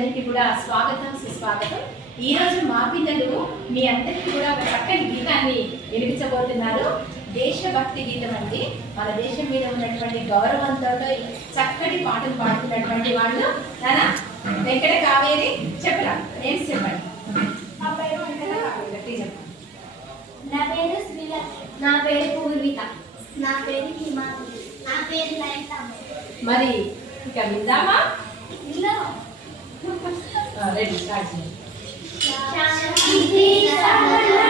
అందరికీ కూడా స్వాగతం సుస్వాగతం. ఈ రోజు మా పిల్లలు మీ అందరికీ కూడా ఒక చక్కని గీతాన్ని వినిపించబోతున్నారు. దేశభక్తి గీతం అండి. మన దేశం మీద ఉన్నటువంటి గౌరవంతో చక్కటి పాటలు పాడుతున్నటువంటి వాళ్ళు నానా వెంకట కావేరి చెప్పరా నేమ్స్ చెప్పండి. నా పేరు వెంకట కావేరి. నా పేరు శ్రీలక్ష్మి. నా పేరు పూర్విక. నా పేరు హిమాద్రి. నా పేరు లలిత. మరి ఇక విందామా? రెడీ స్టార్ట్ చేయండి. శాంతి సహనం